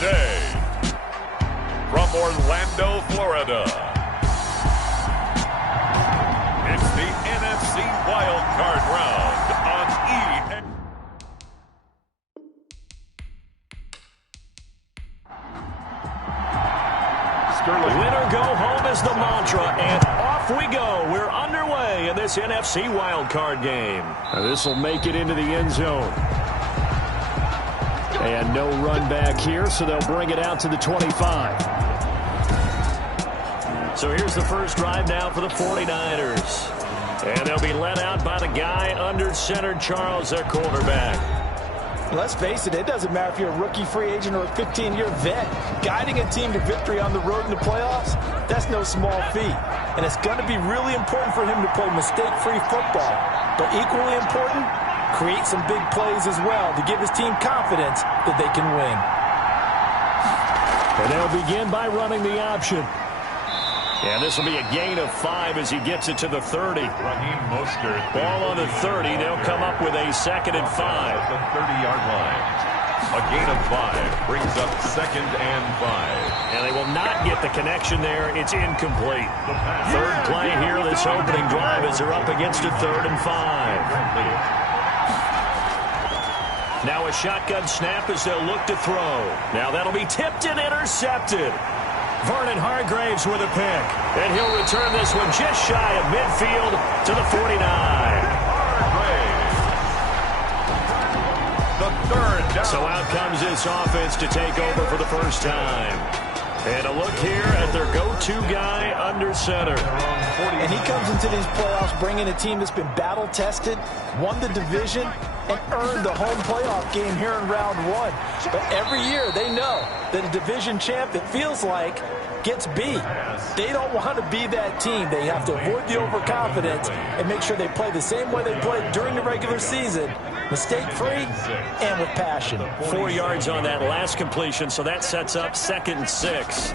today, from Orlando, Florida, it's the NFC Wild Card Round on EA. Winner go home is the mantra, and off we go. We're underway in this NFC wildcard game. This will make it into the end zone. And no run back here, so they'll bring it out to the 25. So here's the first drive now for the 49ers. And they'll be led out by the guy under center, Charles, their quarterback. Let's face it, it doesn't matter if you're a rookie free agent or a 15-year vet. Guiding a team to victory on the road in the playoffs, that's no small feat. And it's going to be really important for him to play mistake-free football. But equally important, create some big plays as well to give his team confidence that they can win. And they'll begin by running the option. And this will be a gain of 5 as he gets it to the 30. Raheem Mostert. Ball on the 30. They'll come up with a 2nd and 5. The 30-yard line. A gain of 5 brings up 2nd and 5. And they will not get the connection there. It's incomplete. Third play here, this opening drive, as they're up against a 3rd and 5. Now a shotgun snap as they'll look to throw. Now that'll be tipped and intercepted. Vernon Hargreaves with a pick. And he'll return this one just shy of midfield to the 49. The 3rd down. So out comes this offense to take over for the first time. And a look here at their go-to guy under center. And he comes into these playoffs bringing a team that's been battle-tested, won the division, and earned the home playoff game here in round 1. But every year they know that a division champ, it feels like, gets beat. They don't want to be that team. They have to avoid the overconfidence and make sure they play the same way they played during the regular season, mistake-free and with passion. 4 yards on that last completion, so that sets up 2nd and 6.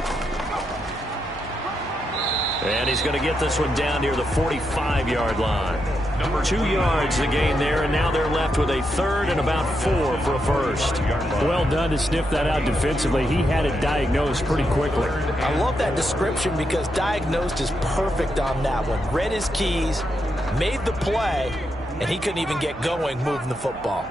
And he's going to get this one down near the 45-yard line. 2 yards the gain there, and now they're left with a 3rd and about 4 for a first. Well done to sniff that out defensively. He had it diagnosed pretty quickly. I love that description because diagnosed is perfect on that one. Read his keys, made the play, and he couldn't even get going moving the football.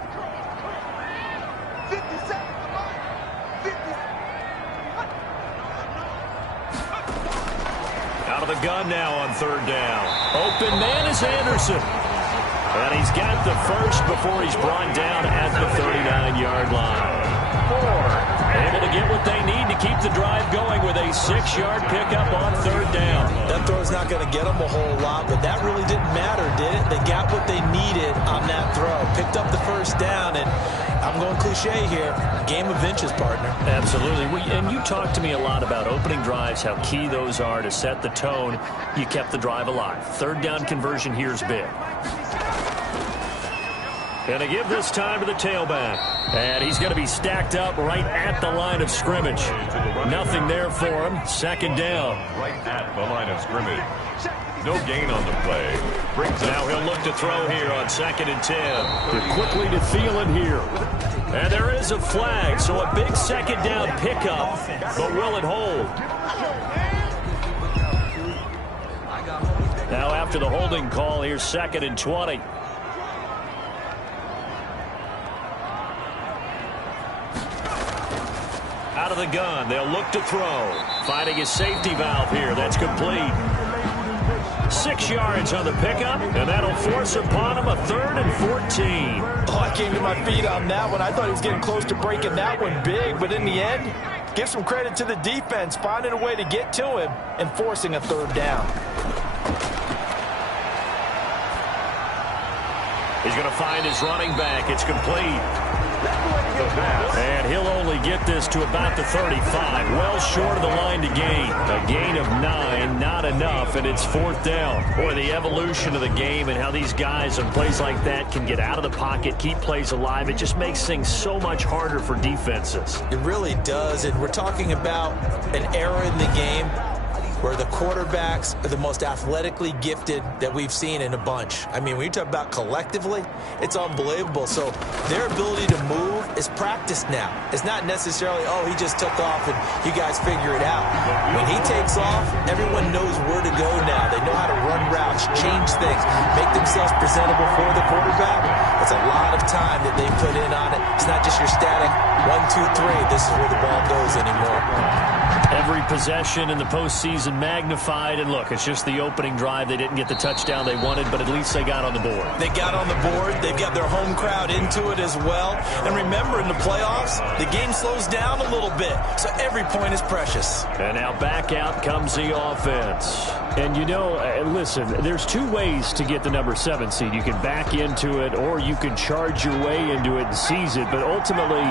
Out of the gun now on 3rd down. Open man is Anderson. And he's got the first before he's brought down at the 39-yard line. Able to get what they need to keep the drive going with a 6-yard pickup on 3rd down. That throw's not going to get them a whole lot, but that really didn't matter, did it? They got what they needed on that throw. Picked up the first down, and I'm going cliche here. Game of inches, partner. Absolutely. And you talked to me a lot about opening drives, how key those are to set the tone. You kept the drive alive. 3rd down conversion here is big. And they give this time to the tailback. And he's going to be stacked up right at the line of scrimmage. Nothing there for him. 2nd down. Right at the line of scrimmage. No gain on the play. Now he'll look to throw here on 2nd and 10. They're quickly to Thielen here. And there is a flag, so a big 2nd down pickup. But will it hold? Now after the holding call, here's 2nd and 20. Out of the gun, they'll look to throw. Finding his safety valve here. That's complete. 6 yards on the pickup, and that'll force upon him a 3rd and 14. Oh, I came to my feet on that one. I thought he was getting close to breaking that one big, but in the end, give some credit to the defense, finding a way to get to him and forcing a 3rd down. He's going to find his running back. It's complete. And he'll only get this to about the 35. Well short of the line to gain. A gain of 9, not enough, and it's 4th down. Boy, the evolution of the game and how these guys on plays like that can get out of the pocket, keep plays alive, it just makes things so much harder for defenses. It really does, and we're talking about an era in the game where the quarterbacks are the most athletically gifted that we've seen in a bunch. I mean, when you talk about collectively, it's unbelievable. So their ability to move is practiced now. It's not necessarily, oh, he just took off and you guys figure it out. When he takes off, everyone knows where to go now. They know how to run routes, change things, make themselves presentable for the quarterback. It's a lot of time that they put in on it. It's not just your static 1, 2, 3. This is where the ball goes anymore. Every possession in the postseason magnified. And look, it's just the opening drive. They didn't get the touchdown they wanted, but at least they got on the board. They got on the board. They've got their home crowd into it as well. And remember, in the playoffs, the game slows down a little bit. So every point is precious. And now back out comes the offense. And, you know, listen, there's two ways to get the number 7 seed. You can back into it or you can charge your way into it and seize it. But ultimately,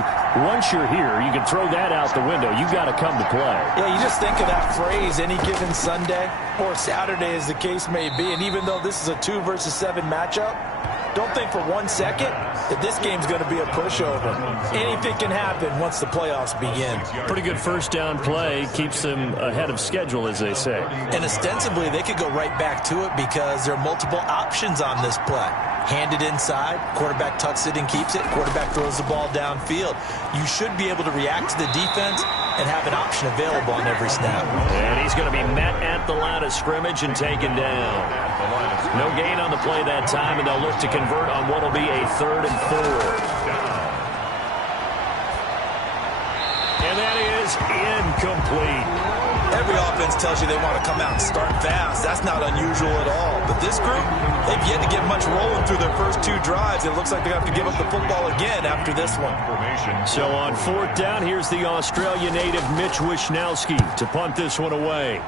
once you're here, you can throw that out the window. You've got to come to play. Yeah, you just think of that phrase, any given Sunday or Saturday as the case may be. And even though this is a 2 versus 7 matchup, don't think for 1 second that this game's going to be a pushover. Anything can happen once the playoffs begin. Pretty good first down play. Keeps them ahead of schedule, as they say. And ostensibly, they could go right back to it because there are multiple options on this play. Hand it inside, quarterback tucks it and keeps it, quarterback throws the ball downfield. You should be able to react to the defense and have an option available on every snap. And he's going to be met at the line of scrimmage and taken down. No gain on the play that time, and they'll look to convert on what will be a 3rd and 4. And that is incomplete. Every offense tells you they want to come out and start fast. That's not unusual at all. But this group, they've yet to get much rolling through their first 2 drives. It looks like they're going to have to give up the football again after this one. So on 4th down, here's the Australia native Mitch Wishnowsky to punt this one away.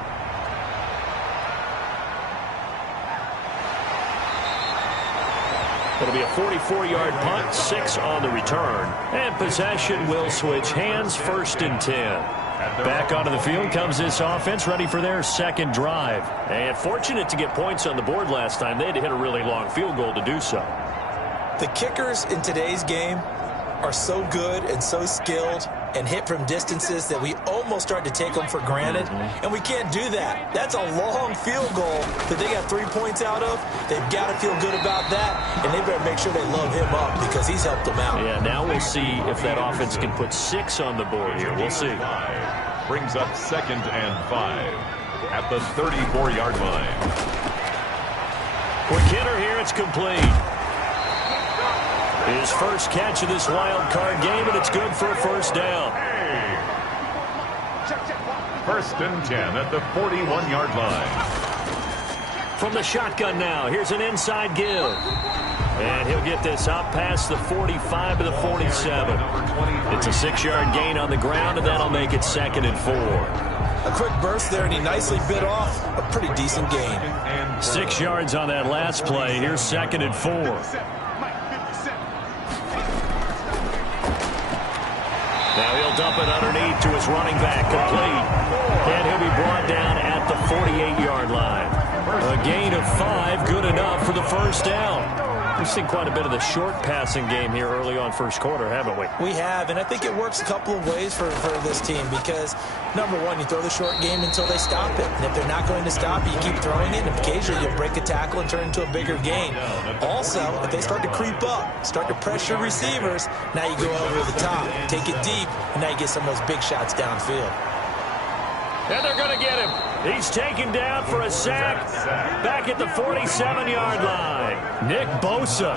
It'll be a 44-yard punt, 6 on the return. And possession will switch hands, 1st and 10. Back onto the field comes this offense, ready for their 2nd drive. And fortunate to get points on the board last time. They had to hit a really long field goal to do so. The kickers in today's game are so good and so skilled and hit from distances that we almost start to take them for granted. And we can't do that. That's a long field goal that they got 3 points out of. They've got to feel good about that, and they better make sure they load him up because he's helped them out. Yeah, now we'll see if that offense can put 6 on the board here. We'll see. Brings up 2nd and 5 at the 34-yard line. Quick hitter here, it's complete. His first catch of this wild card game, and it's good for a 1st down. 1st and 10 at the 41-yard line. From the shotgun now, here's an inside give. And he'll get this up past the 45 to the 47. It's a 6-yard gain on the ground, and that'll make it 2nd and 4. A quick burst there, and he nicely bit off a pretty decent gain. 6 yards on that last play. Here's 2nd and 4. Now he'll dump it underneath to his running back, complete. And he'll be brought down at the 48-yard line. A gain of 5, good enough for the 1st down. We've seen quite a bit of the short passing game here early on 1st quarter, haven't we? We have, and I think it works a couple of ways for this team because, number one, you throw the short game until they stop it. And if they're not going to stop it, you keep throwing it, and occasionally you'll break a tackle and turn it into a bigger gain. Also, if they start to creep up, start to pressure receivers, now you go over the top, take it deep, and now you get some of those big shots downfield. And they're going to get him. He's taken down for a sack back at the 47-yard line. Nick Bosa,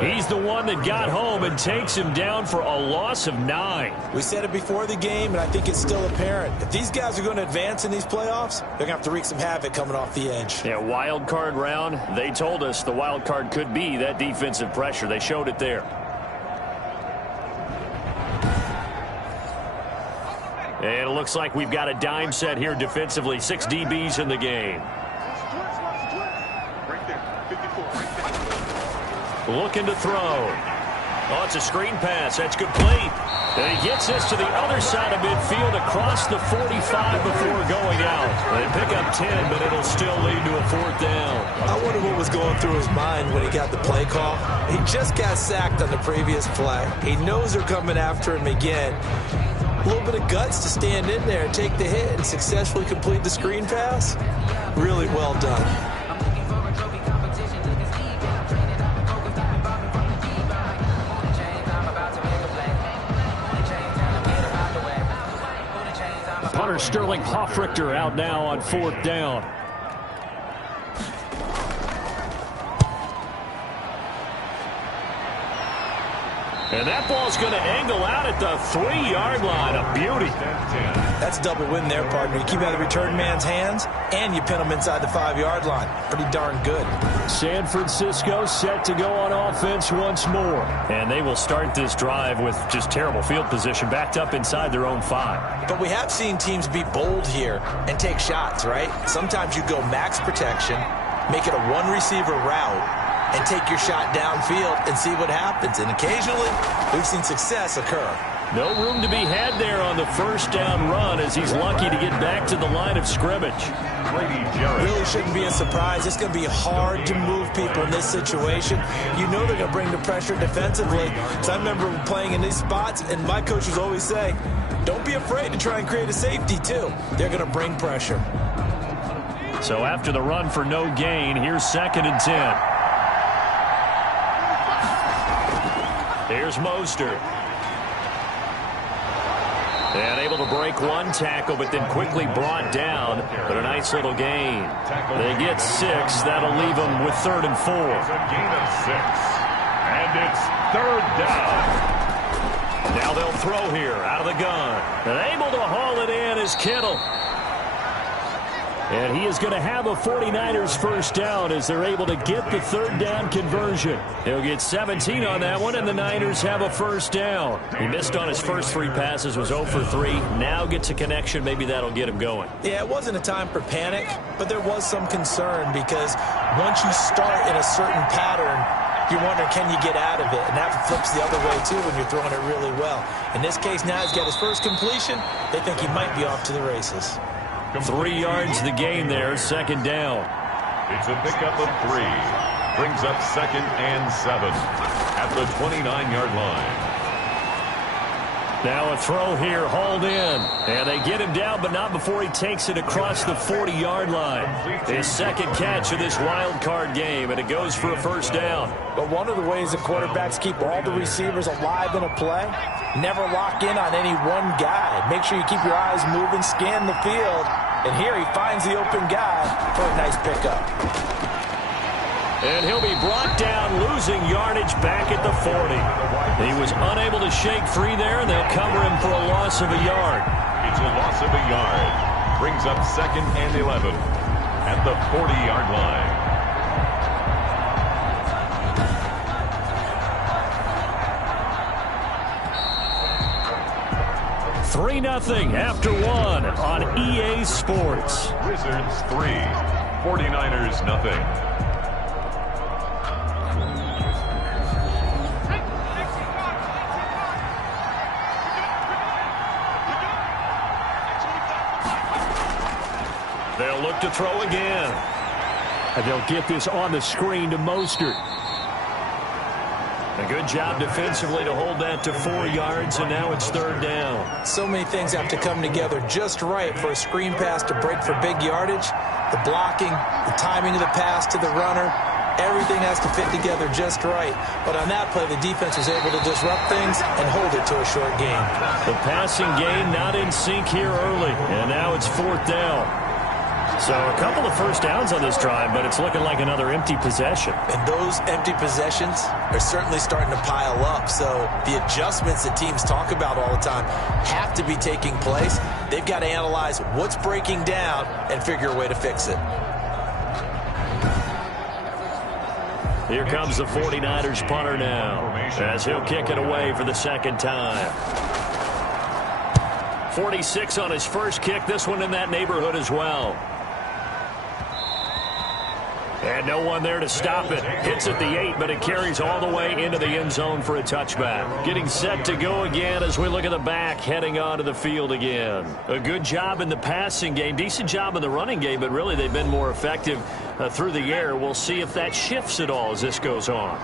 he's the one that got home and takes him down for a loss of 9. We said it before the game, and I think it's still apparent. If these guys are going to advance in these playoffs, they're going to have to wreak some havoc coming off the edge. Yeah, wild card round. They told us the wild card could be that defensive pressure. They showed it there. And it looks like we've got a dime set here defensively. 6 DBs in the game. Looking to throw. Oh, it's a screen pass. That's complete. And he gets this to the other side of midfield across the 45 before going out. They pick up 10, but it'll still lead to a 4th down. I wonder what was going through his mind when he got the play call. He just got sacked on the previous play. He knows they're coming after him again. A little bit of guts to stand in there, take the hit, and successfully complete the screen pass. Really well done. Punter Sterling Hofrichter out now on 4th down. And that ball's going to angle out at the 3-yard line. A beauty. That's a double win there, partner. You keep out of the return man's hands, and you pin him inside the 5-yard line. Pretty darn good. San Francisco set to go on offense once more. And they will start this drive with just terrible field position, backed up inside their own 5. But we have seen teams be bold here and take shots, right? Sometimes you go max protection, make it a one-receiver route, and take your shot downfield and see what happens. And occasionally, we've seen success occur. No room to be had there on the 1st down run as he's lucky to get back to the line of scrimmage. Really shouldn't be a surprise. It's going to be hard to move people in this situation. You know they're going to bring the pressure defensively. So I remember playing in these spots, and my coaches always say, don't be afraid to try and create a safety, too. They're going to bring pressure. So after the run for no gain, here's 2nd and 10. Here's Mostert. And able to break one tackle, but then quickly brought down. But a nice little gain. They get 6. That'll leave them with 3rd and 4. It's a gain of 6. And it's 3rd down. Now they'll throw here out of the gun. And able to haul it in is Kittle. And he is going to have a 49ers 1st down as they're able to get the 3rd down conversion. He'll get 17 on that one, and the Niners have a 1st down. He missed on his first 3 passes, was 0 for 3. Now gets a connection. Maybe that'll get him going. Yeah, it wasn't a time for panic, but there was some concern because once you start in a certain pattern, you're wondering, can you get out of it? And that flips the other way, too, when you're throwing it really well. In this case, now he's got his first completion. They think he might be off to the races. 3 yards the gain there, 2nd down. It's a pickup of 3. Brings up 2nd and 7 at the 29-yard line. Now a throw here, hauled in. And they get him down, but not before he takes it across the 40-yard line. His 2nd catch of this wild card game, and it goes for a 1st down. But one of the ways that quarterbacks keep all the receivers alive in a play, never lock in on any one guy. Make sure you keep your eyes moving, scan the field. And here he finds the open guy for a nice pickup. And he'll be brought down, losing yardage back at the 40. He was unable to shake free there, and they'll cover him for a loss of a yard. It's a loss of a yard. Brings up 2nd and 11 at the 40-yard line. Three 3-0 after 1 on EA Sports. Wizards 3, 49ers nothing. They'll look to throw again. And they'll get this on the screen to Mostert. A good job defensively to hold that to 4 yards, and now it's 3rd down. So many things have to come together just right for a screen pass to break for big yardage. The blocking, the timing of the pass to the runner, everything has to fit together just right. But on that play, the defense was able to disrupt things and hold it to a short gain. The passing game not in sync here early, and now it's 4th down. So a couple of 1st downs on this drive, but it's looking like another empty possession. And those empty possessions are certainly starting to pile up. So the adjustments that teams talk about all the time have to be taking place. They've got to analyze what's breaking down and figure a way to fix it. Here comes the 49ers punter now, as he'll kick it away for the 2nd time. 46 on his first kick, this one in that neighborhood as well. And no one there to stop it. Hits at the 8, but it carries all the way into the end zone for a touchback. Getting set to go again as we look at the back, heading onto the field again. A good job in the passing game, decent job in the running game, but really they've been more effective through the air. We'll see if that shifts at all as this goes on.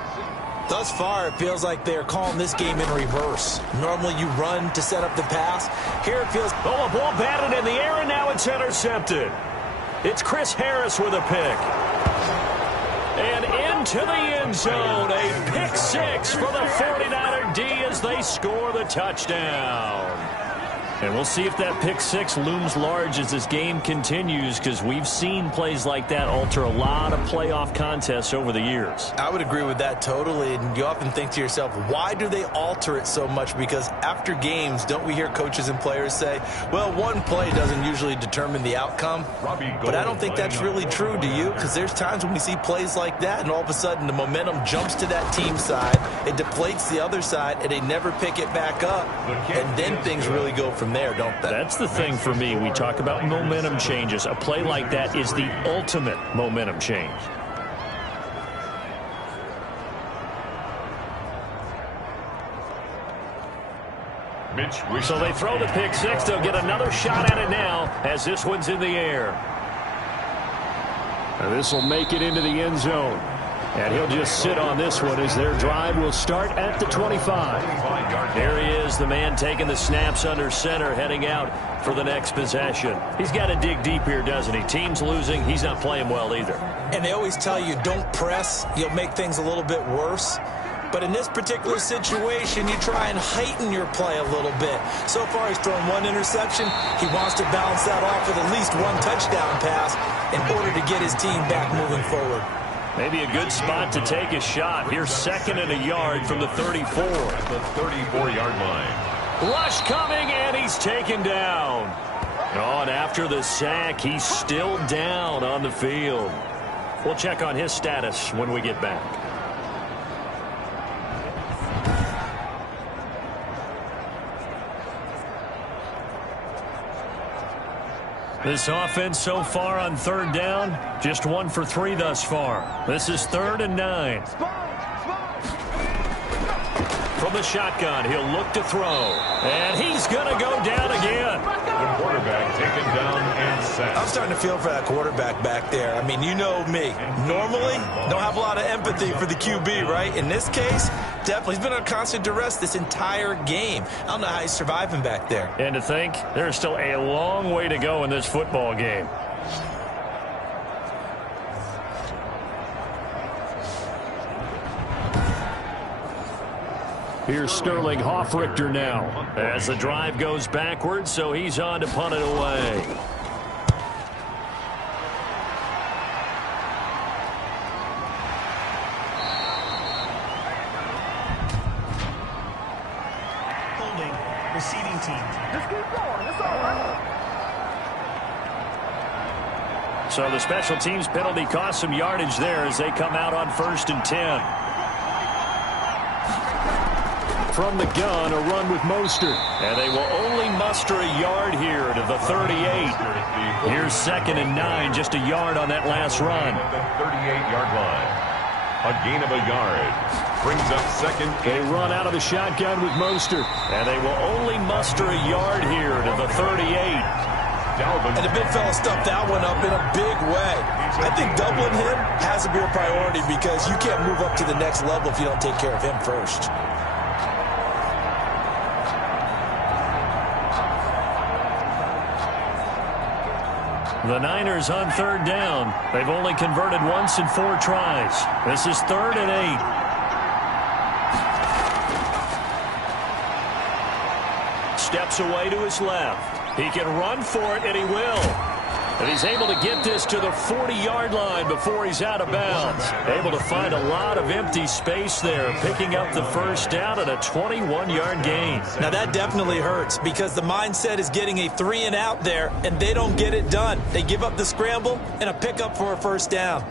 Thus far, it feels like they're calling this game in reverse. Normally, you run to set up the pass. Here, it feels... Oh, a ball batted in the air, and now it's intercepted. It's Chris Harris with a pick. And into the end zone, a pick six for the 49er D as they score the touchdown. And we'll see if that pick six looms large as this game continues, because we've seen plays like that alter a lot of playoff contests over the years. I would agree with that totally, and you often think to yourself, why do they alter it so much? Because after games, don't we hear coaches and players say, well, one play doesn't usually determine the outcome? But I don't think that's really true, do you? Because there's times when we see plays like that, and all of a sudden the momentum jumps to that team side, it deflates the other side, and they never pick it back up, and then things really go from there, don't they? That's the thing for me. We talk about momentum changes. A play like that is the ultimate momentum change. So they throw the pick six. They'll get another shot at it now as this one's in the air. And this will make it into the end zone. And he'll just sit on this one as their drive will start at the 25. There he is, the man taking the snaps under center, heading out for the next possession. He's got to dig deep here, doesn't he? Team's losing. He's not playing well either. And they always tell you, don't press. You'll make things a little bit worse. But in this particular situation, you try and heighten your play a little bit. So far, he's thrown one interception. He wants to balance that off with at least one touchdown pass in order to get his team back moving forward. Maybe a good spot to take a shot. Here's 2nd and a yard from the 34. At the 34-yard line. Rush coming, and he's taken down. Oh, and after the sack, he's still down on the field. We'll check on his status when we get back. This offense so far on 3rd down, just 1 for 3 thus far. This is 3rd and 9. From the shotgun, he'll look to throw. And he's going to go down again. The quarterback taken down and sacked. I'm starting to feel for that quarterback back there. I mean, you know me. Normally, don't have a lot of empathy for the QB, right? In this case, definitely. He's been on constant duress this entire game. I don't know how he's surviving back there. And to think, there's still a long way to go in this football game. Here's Sterling Hoffrichter now as the drive goes backwards, so he's on to punt it away. Holding, receiving team. Just keep going. It's all right. So the special teams penalty cost some yardage there as they come out on 1st and 10. From the gun, a run with Mostert. And they will only muster a yard here to the 38. Here's 2nd and 9, just a yard on that last run. At the 38-yard line. A gain of a yard. Brings up 2nd. They run out of the shotgun with Mostert. And they will only muster a yard here to the 38. And the big fella stuffed that one up in a big way. I think doubling him has to be a priority because you can't move up to the next level if you don't take care of him first. The Niners on 3rd down. They've only converted once in 4 tries. This is 3rd and 8. Steps away to his left. He can run for it, and he will. And he's able to get this to the 40-yard line before he's out of bounds. Able to find a lot of empty space there, picking up the 1st down at a 21-yard gain. Now that definitely hurts because the mindset is getting a 3 and out there, and they don't get it done. They give up the scramble and a pickup for a 1st down.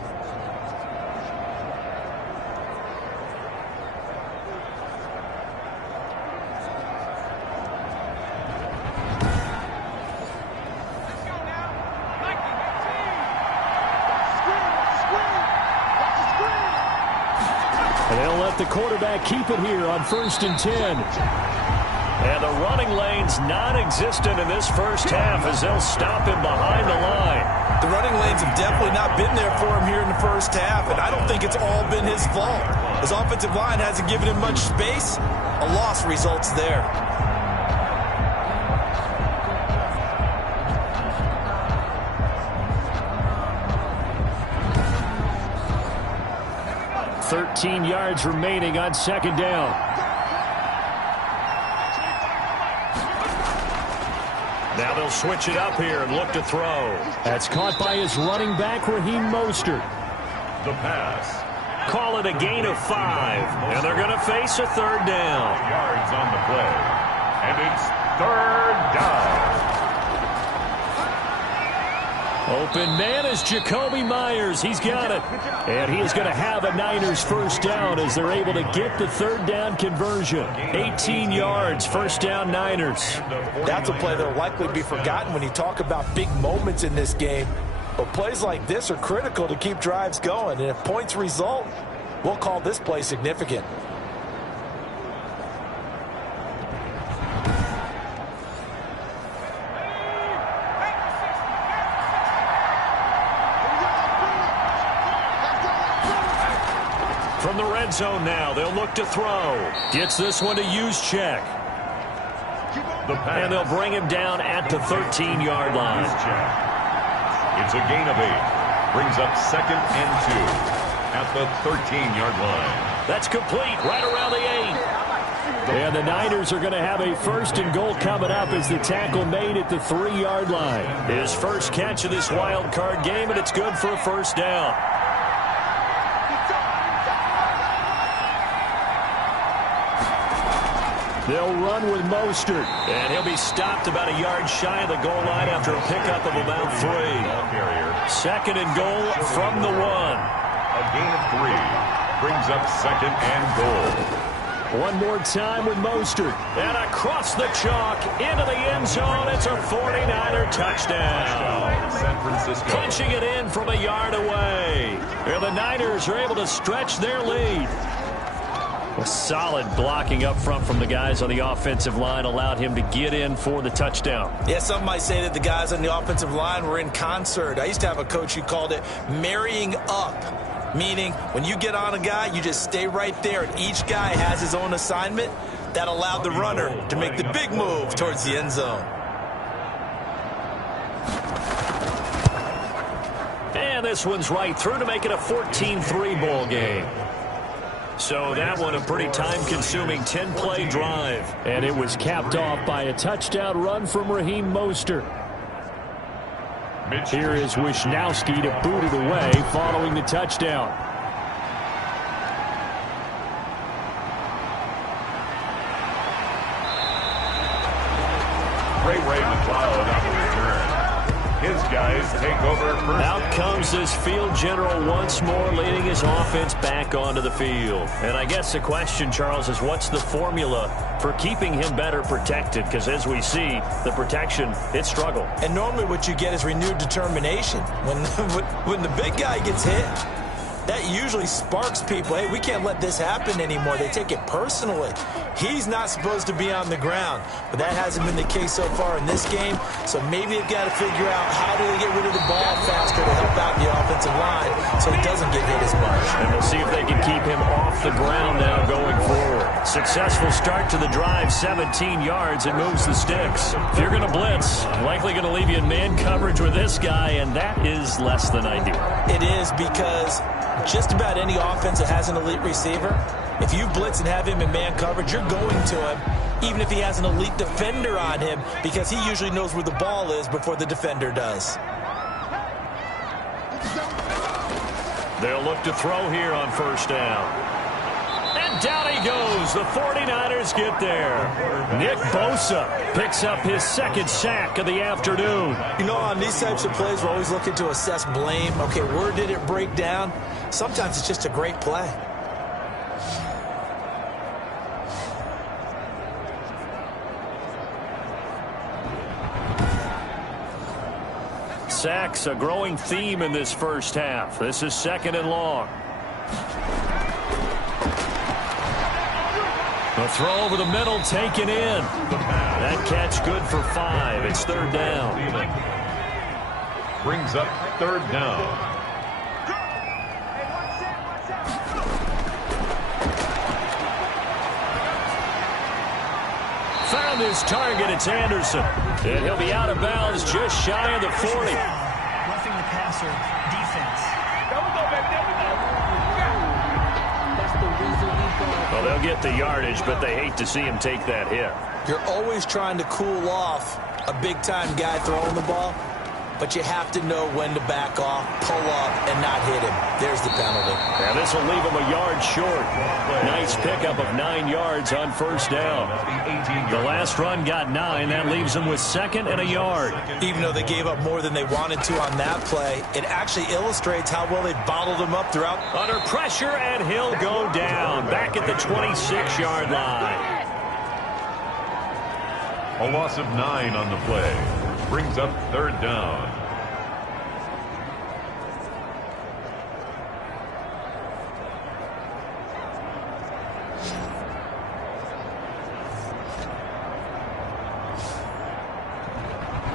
And they'll let the quarterback keep it here on 1st and 10. And the running lane's non-existent in this first half as they'll stop him behind the line. The running lanes have definitely not been there for him here in the first half, and I don't think it's all been his fault. His offensive line hasn't given him much space. A loss results there. $13 yards remaining on second down. Now they'll switch it up here and look to throw. That's caught by his running back, Raheem Mostert. The pass. Call it a gain of 5, and they're going to face a third down. Yards on the play. And it's third down. Open man is Jacoby Myers. He's got it. And he is going to have a Niners first down as they're able to get the third down conversion. 18 yards, first down Niners. That's a play that will likely be forgotten when you talk about big moments in this game. But plays like this are critical to keep drives going. And if points result, we'll call this play significant. From the red zone now, they'll look to throw. Gets this one to Juszczyk. And they'll bring him down at the 13-yard line. It's a gain of 8. Brings up second and 2 at the 13-yard line. That's complete right around the 8. And the Niners are going to have a first and goal coming up as the tackle made at the 3-yard line. His first catch of this wild card game, and it's good for a first down. They'll run with Mostert. And he'll be stopped about a yard shy of the goal line after a pickup of about 3. Second and goal from the 1. A gain of 3. Brings up second and goal. One more time with Mostert. And across the chalk into the end zone. It's a 49er touchdown. San Francisco. Punching it in from a yard away. And the Niners are able to stretch their lead. A solid blocking up front from the guys on the offensive line allowed him to get in for the touchdown. Yeah, some might say that the guys on the offensive line were in concert. I used to have a coach who called it marrying up, meaning when you get on a guy, you just stay right there, and each guy has his own assignment. That allowed the runner to make the big move towards the end zone. And this one's right through to make it a 14-3 ball game. So that one a pretty time-consuming 10-play drive. And it was capped off by a touchdown run from Raheem Mostert. Here is Wishnowsky to boot it away following the touchdown. Ray McLeod on the return. His guys take over first. Out comes this field general once more, leading his offense back onto the field. And I guess the question, Charles, is what's the formula for keeping him better protected? Because as we see, the protection, it struggled. And normally what you get is renewed determination. When the big guy gets hit, that usually sparks people. Hey, we can't let this happen anymore. They take it personally. He's not supposed to be on the ground, but that hasn't been the case so far in this game. So maybe they've got to figure out how do they get rid of the ball faster to help out the offensive line so he doesn't get hit as much. And we'll see if they can keep him off the ground now going forward. Successful start to the drive, 17 yards, and moves the sticks. If you're going to blitz, likely going to leave you in man coverage with this guy, and that is less than ideal. It is, because just about any offense that has an elite receiver, if you blitz and have him in man coverage, you're going to him, even if he has an elite defender on him, because he usually knows where the ball is before the defender does. They'll look to throw here on first down. And down he goes. The 49ers get there. Nick Bosa picks up his second sack of the afternoon. You know, on these types of plays, we're always looking to assess blame. Okay, where did it break down? Sometimes it's just a great play. Sacks, a growing theme in this first half. This is second and long. The throw over the middle taken in. That catch good for 5. It's third down. Brings up third down. Found his target. It's Anderson. And he'll be out of bounds just shy of the 40. Roughing the passer defense. Well, they'll get the yardage, but they hate to see him take that hit. You're always trying to cool off a big-time guy throwing the ball, but you have to know when to back off, pull up, and not hit him. There's the penalty. Yeah, this will leave him a yard short. Nice pickup of 9 yards on first down. The last run got 9. That leaves him with 2nd and a yard. Even though they gave up more than they wanted to on that play, it actually illustrates how well they bottled him up throughout. Under pressure, and he'll go down. Back at the 26-yard line. A loss of 9 on the play. Brings up third down.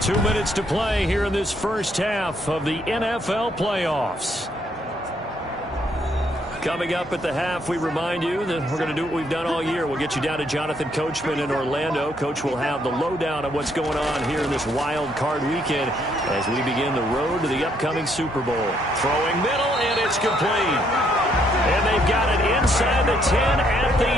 Two minutes to play here in this first half of the NFL playoffs. Coming up at the half, we remind you that we're going to do what we've done all year. We'll get you down to Jonathan Coachman in Orlando. Coach will have the lowdown of what's going on here in this wild card weekend as we begin the road to the upcoming Super Bowl. Throwing middle, and it's complete. And they've got it inside the 10 at the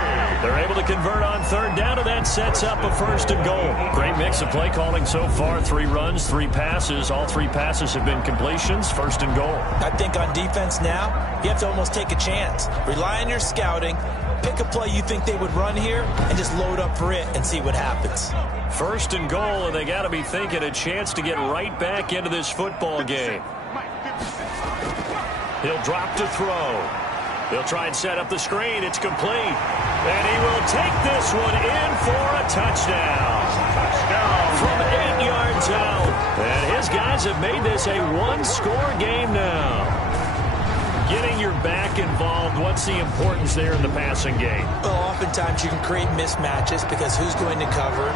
8. They're able to convert on third down, and that sets up a 1st and goal. Great mix of play calling so far. 3 runs, 3 passes. All 3 passes have been completions. 1st and goal. I think on defense now, you have to almost take a chance. Rely on your scouting. Pick a play you think they would run here and just load up for it and see what happens. 1st and goal, and they got to be thinking a chance to get right back into this football game. He'll drop to throw. He'll try and set up the screen. It's complete. And he will take this one in for a touchdown. From 8 yards out. And his guys have made this a 1-score game now. Getting your back involved, what's the importance there in the passing game? Well, oftentimes you can create mismatches because who's going to cover,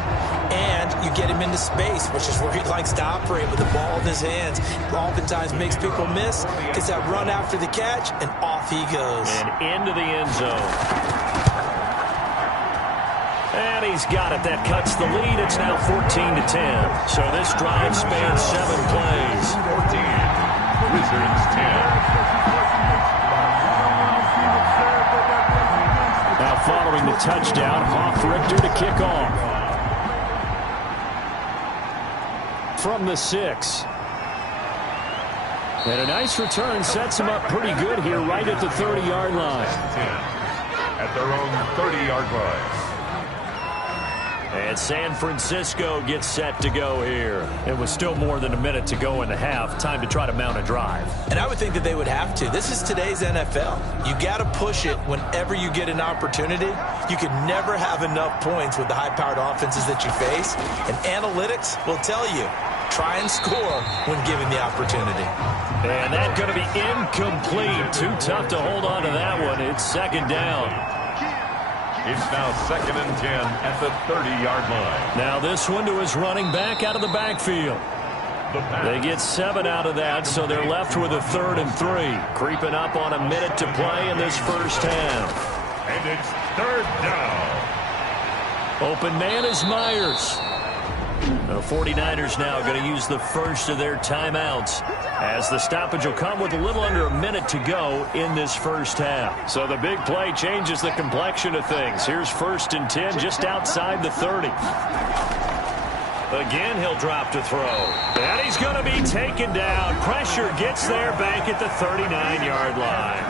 and you get him into space, which is where he likes to operate with the ball in his hands. Oftentimes makes people miss, gets that run after the catch, and off he goes. And into the end zone. And he's got it. That cuts the lead. It's now 14-10. So this drive spans 7 plays. 14. Wizards 10. Now following the touchdown, Hoff-Richter to kick off. From the 6. And a nice return sets him up pretty good here right at the 30-yard line. 10. At their own 30-yard line. And San Francisco gets set to go here. It was still more than a minute to go in the half. Time to try to mount a drive. And I would think that they would have to. This is today's NFL. You got to push it whenever you get an opportunity. You can never have enough points with the high-powered offenses that you face. And analytics will tell you, try and score when given the opportunity. And that's going to be incomplete. Too tough to hold on to that one. It's 2nd down. It's now 2nd and 10 at the 30-yard line. Now this one to his running back out of the backfield. They get 7 out of that, so they're left with a 3rd and 3. Creeping up on a minute to play in this first half. And it's 3rd down. Open man is Myers. The 49ers now going to use the first of their timeouts as the stoppage will come with a little under a minute to go in this first half. So the big play changes the complexion of things. Here's 1st and 10 just outside the 30. Again, he'll drop to throw. And he's going to be taken down. Pressure gets there back at the 39-yard line.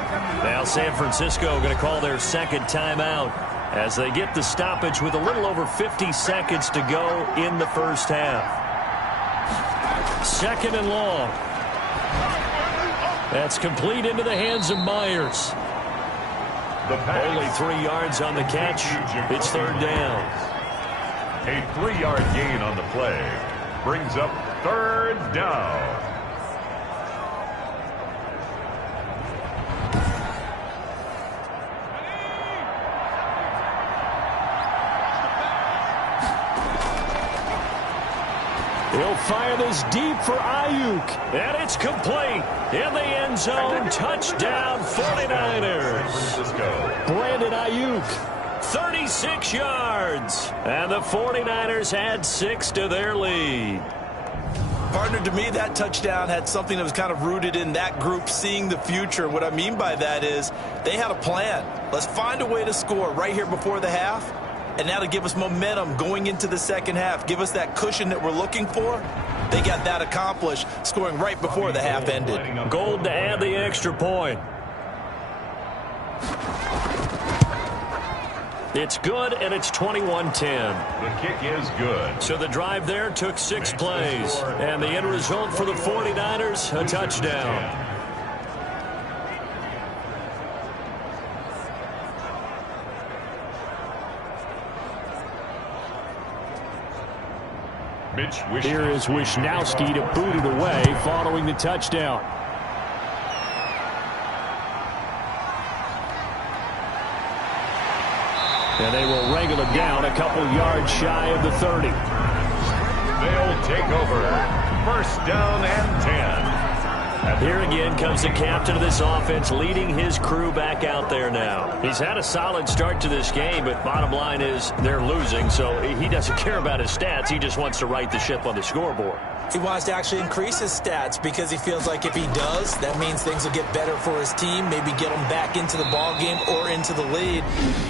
Now San Francisco going to call their 2nd timeout as they get the stoppage with a little over 50 seconds to go in the first half. 2nd and long. That's complete into the hands of Myers. Only 3 yards on the catch. It's 3rd down. A 3-yard gain on the play brings up 3rd down. He'll fire this deep for Ayuk. And it's complete. In the end zone, touchdown 49ers. Brandon Ayuk, 36 yards. And the 49ers add 6 to their lead. Partner, to me, that touchdown had something that was kind of rooted in that group seeing the future. What I mean by that is they had a plan. Let's find a way to score right here before the half, and now to give us momentum going into the second half, give us that cushion that we're looking for. They got that accomplished, scoring right before the half ended. Gold to add the extra point. It's good, and it's 21-10. The kick is good. So the drive there took 6 plays. And the end result for the 49ers, a touchdown. Here is Wishnowsky to boot it away following the touchdown. And they will wrangle it down a couple yards shy of the 30. They'll take over. First down and 10. And here again comes the captain of this offense, leading his crew back out there now. He's had a solid start to this game, but bottom line is they're losing, so he doesn't care about his stats. He just wants to right the ship on the scoreboard. He wants to actually increase his stats because he feels like if he does, that means things will get better for his team, maybe get him back into the ball game or into the lead.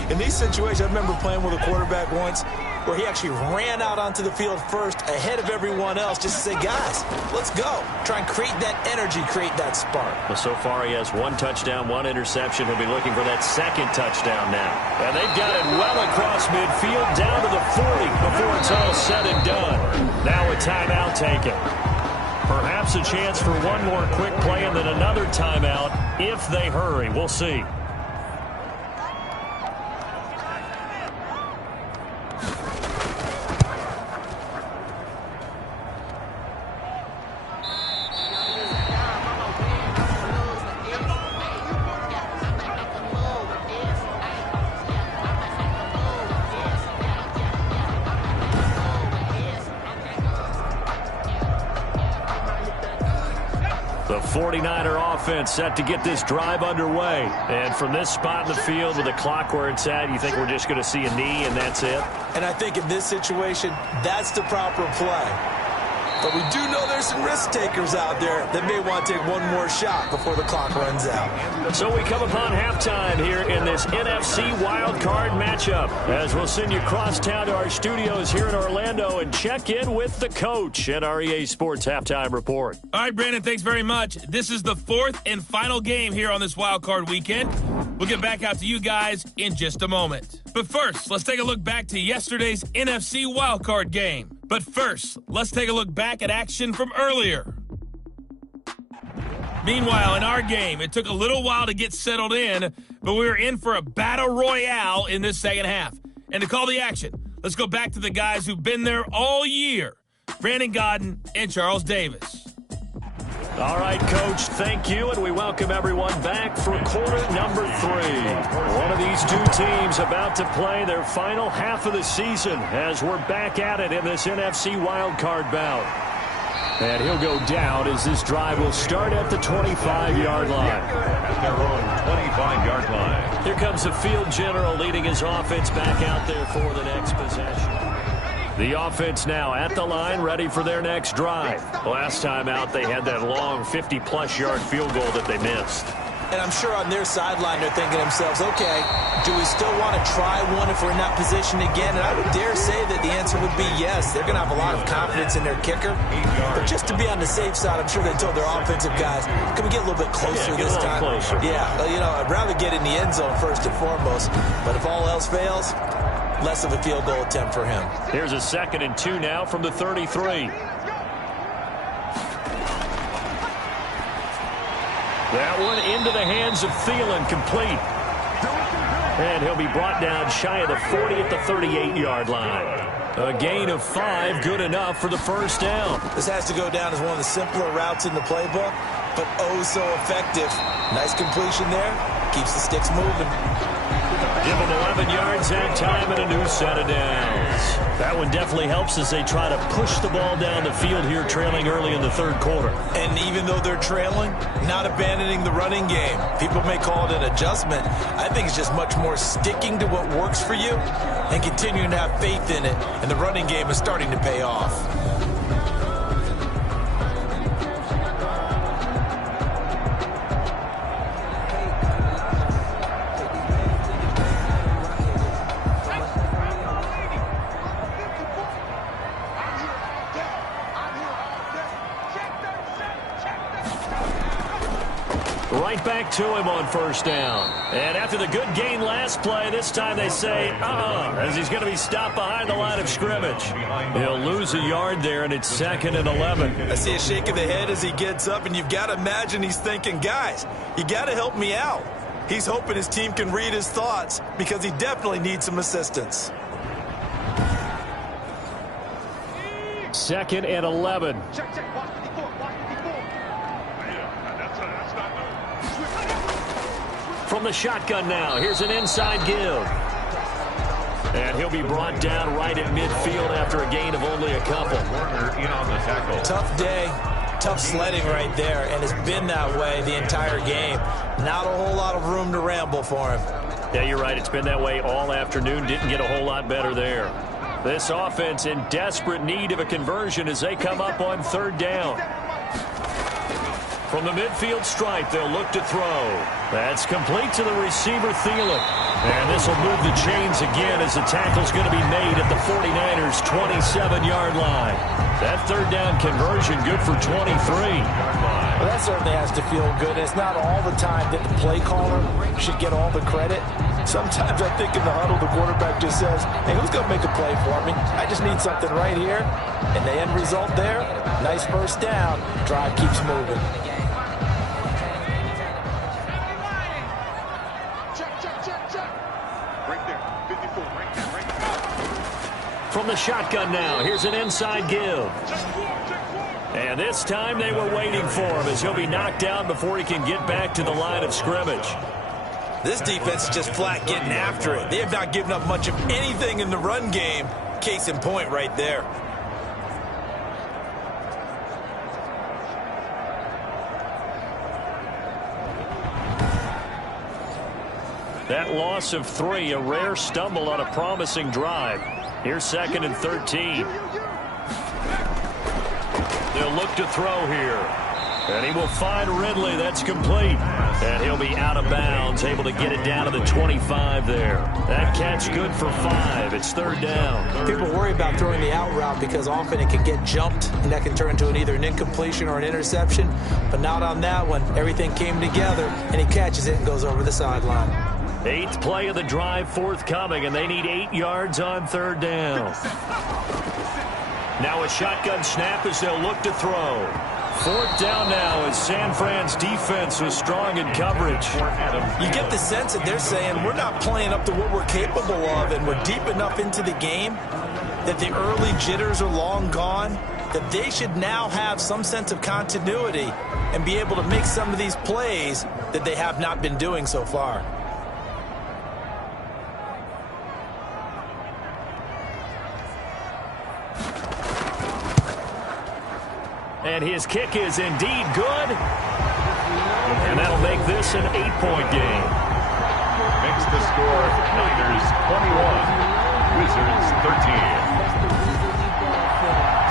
In these situations, I remember playing with a quarterback once where he actually ran out onto the field first ahead of everyone else just to say, guys, let's go. Try and create that energy, create that spark. Well, so far he has 1 touchdown, 1 interception. He'll be looking for that second touchdown now. And they've got it well across midfield down to the 40 before it's all said and done. Now a timeout taken. Perhaps a chance for one more quick play and then another timeout if they hurry. We'll see. The 49er offense set to get this drive underway. And from this spot in the field with the clock where it's at, you think we're just going to see a knee and that's it? And I think in this situation, that's the proper play. But we do know there's some risk takers out there that may want to take one more shot before the clock runs out. So we come upon halftime here in this NFC wildcard matchup, as we'll send you across town to our studios here in Orlando and check in with the coach at our EA Sports Halftime Report. All right, Brandon, thanks very much. This is the 4th and final game here on this wildcard weekend. We'll get back out to you guys in just a moment. But first, let's take a look back to yesterday's NFC wildcard game. But first, let's take a look back at action from earlier. Meanwhile, in our game, it took a little while to get settled in, but we were in for a battle royale in this second half. And to call the action, let's go back to the guys who've been there all year, Brandon Gaudin and Charles Davis. All right, Coach, thank you, and we welcome everyone back for quarter number 3. One of these two teams about to play their final half of the season as we're back at it in this NFC wildcard bout. And he'll go down as this drive will start at the 25-yard line. At their own 25-yard line. Here comes the field general leading his offense back out there for the next possession. The offense now at the line, ready for their next drive. Last time out, they had that long 50-plus yard field goal that they missed. And I'm sure on their sideline they're thinking to themselves, okay, do we still want to try one if we're in that position again? And I would dare say that the answer would be yes. They're going to have a lot of confidence in their kicker. But just to be on the safe side, I'm sure they told their offensive guys, can we get a little bit closer this time? Closer. Yeah, you know, I'd rather get in the end zone first and foremost. But if all else fails, less of a field goal attempt for him. Here's a 2nd and 2 now from the 33. That one into the hands of Thielen, complete. And he'll be brought down shy of the 40 at the 38-yard line. A gain of 5, good enough for the first down. This has to go down as one of the simpler routes in the playbook, but oh so effective. Nice completion there. Keeps the sticks moving. Give them 11 yards that time and a new set of downs. That one definitely helps as they try to push the ball down the field here, trailing early in the third quarter. And even though they're trailing, not abandoning the running game. People may call it an adjustment. I think it's just much more sticking to what works for you and continuing to have faith in it. And the running game is starting to pay off. Right back to him on first down. And after the good gain last play, this time they say, as he's going to be stopped behind the line of scrimmage. He'll lose a yard there, and it's 2nd and 11. I see a shake of the head as he gets up, and you've got to imagine he's thinking, guys, you got to help me out. He's hoping his team can read his thoughts because he definitely needs some assistance. 2nd and 11. From the shotgun now, here's an inside give. And he'll be brought down right at midfield after a gain of only a couple. In on the tackle. Tough day, tough sledding right there, and it's been that way the entire game. Not a whole lot of room to ramble for him. Yeah, you're right. It's been that way all afternoon. Didn't get a whole lot better there. This offense in desperate need of a conversion as they come up on third down. From the midfield stripe, they'll look to throw. That's complete to the receiver, Thielen. And this will move the chains again as the tackle's going to be made at the 49ers' 27-yard line. That third down conversion good for 23. Well, that certainly has to feel good. It's not all the time that the play caller should get all the credit. Sometimes I think in the huddle, the quarterback just says, hey, who's going to make a play for me? I just need something right here. And the end result there, nice first down. Drive keeps moving. From the shotgun now, here's an inside give. And this time they were waiting for him as he'll be knocked down before he can get back to the line of scrimmage. This defense is just flat getting after it. They have not given up much of anything in the run game. Case in point right there. That loss of 3, a rare stumble on a promising drive. Here's 2nd and 13. They'll look to throw here. And he will find Ridley. That's complete. And he'll be out of bounds, able to get it down to the 25 there. That catch good for 5. It's third down. People worry about throwing the out route because often it can get jumped, and that can turn into either an incompletion or an interception. But not on that one. Everything came together, and he catches it and goes over the sideline. 8th play of the drive forthcoming, and they need 8 yards on third down. Now a shotgun snap as they'll look to throw. 4th down now as San Fran's defense was strong in coverage. You get the sense that they're saying we're not playing up to what we're capable of, and we're deep enough into the game that the early jitters are long gone, that they should now have some sense of continuity and be able to make some of these plays that they have not been doing so far. And his kick is indeed good. And that'll make this an 8-point game. Makes the score Niners 21, Wizards 13.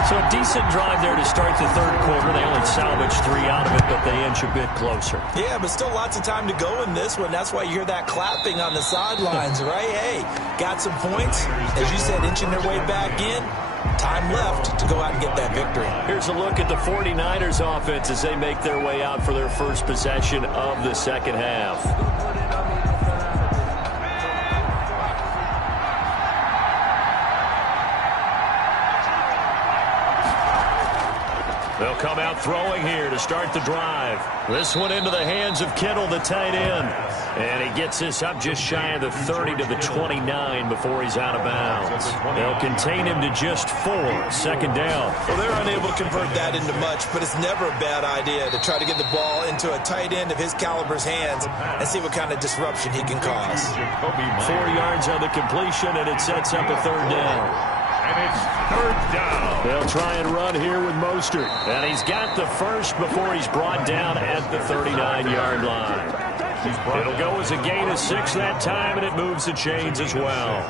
So a decent drive there to start the third quarter. They only salvaged 3 out of it, but they inch a bit closer. Yeah, but still lots of time to go in this one. That's why you hear that clapping on the sidelines, right? Hey, got some points. As you said, inching their way back in. Time left to go out and get that victory. Here's a look at the 49ers offense as they make their way out for their first possession of the second half. They'll come out throwing here to start the drive. This one into the hands of Kittle, the tight end. And he gets this up just shy of the 30 to the 29 before he's out of bounds. They'll contain him to just 4. Second down. Well, they're unable to convert that into much, but it's never a bad idea to try to get the ball into a tight end of his caliber's hands and see what kind of disruption he can cause. 4 yards on the completion, and it sets up a third down. And it's third down. They'll try and run here with Mostert. And he's got the first before he's brought down at the 39-yard line. It'll go as a gain of 6 that time, and it moves the chains as well.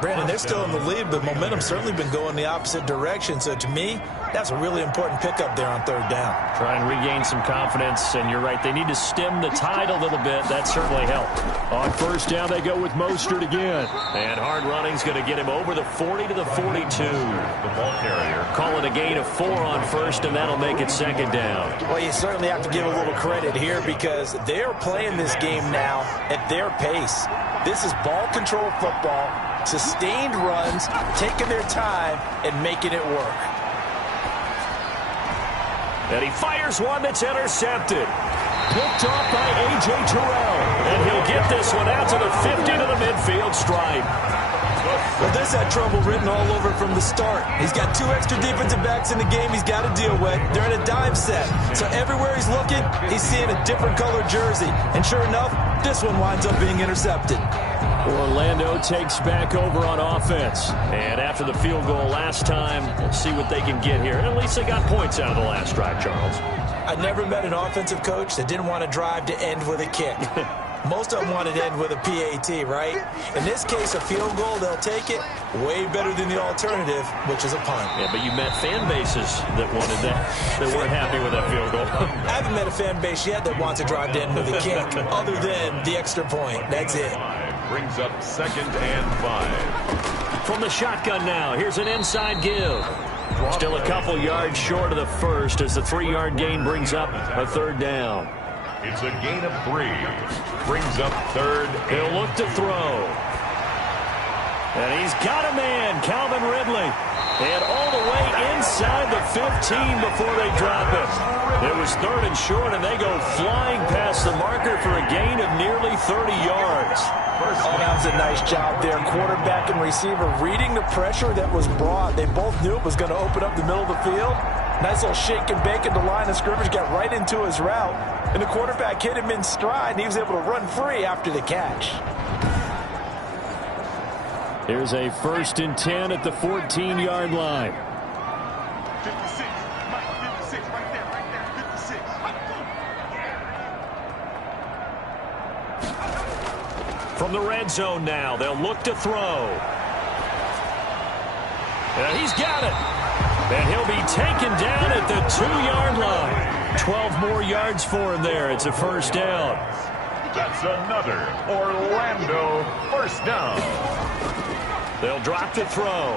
Brandon, they're still in the lead, but momentum's certainly been going the opposite direction. So to me, that's a really important pickup there on third down. Try and regain some confidence, and you're right. They need to stem the tide a little bit. That certainly helped. On first down, they go with Mostert again. And hard running's going to get him over the 40 to the 42. The ball carrier. Call it a gain of 4 on first, and that'll make it second down. Well, you certainly have to give a little credit here because they're playing this game now at their pace. This is ball control football, sustained runs, taking their time, and making it work. And he fires one that's intercepted. Picked off by A.J. Terrell. And he'll get this one out to the 50 to the midfield stripe. Well, this had trouble written all over from the start. He's got 2 extra defensive backs in the game he's got to deal with. They're in a dime set. So everywhere he's looking, he's seeing a different colored jersey. And sure enough, this one winds up being intercepted. Orlando takes back over on offense. And after the field goal last time, we'll see what they can get here. And at least they got points out of the last drive, Charles. I never met an offensive coach that didn't want to drive to end with a kick. Most of them wanted to end with a PAT, right? In this case, a field goal, they'll take it. Way better than the alternative, which is a punt. Yeah, but you met fan bases that wanted that, that weren't happy with that field goal. I haven't met a fan base yet that wants to drive to end with a kick, other than the extra point. That's it. Brings up second and 5. From the shotgun now, here's an inside give. Still a couple yards short of the first as the 3-yard gain brings up a third down. It's a gain of 3. Brings up third. He'll look to throw. And he's got a man, Calvin Ridley. And all the way inside the 15 before they drop it. It was third and short, and they go flying past the marker for a gain of nearly 30 yards. Oh, that was a nice job there. Quarterback and receiver reading the pressure that was brought. They both knew it was going to open up the middle of the field. Nice little shake and bake at the line of scrimmage, got right into his route. And the quarterback hit him in stride, and he was able to run free after the catch. Here's a 1st and 10 at the 14-yard line. 56, Mike, 56, right there, 56. From the red zone now, they'll look to throw. And he's got it. And he'll be taken down at the 2-yard line. 12 more yards for him there. It's a first down. That's another Orlando first down. They'll drop to throw.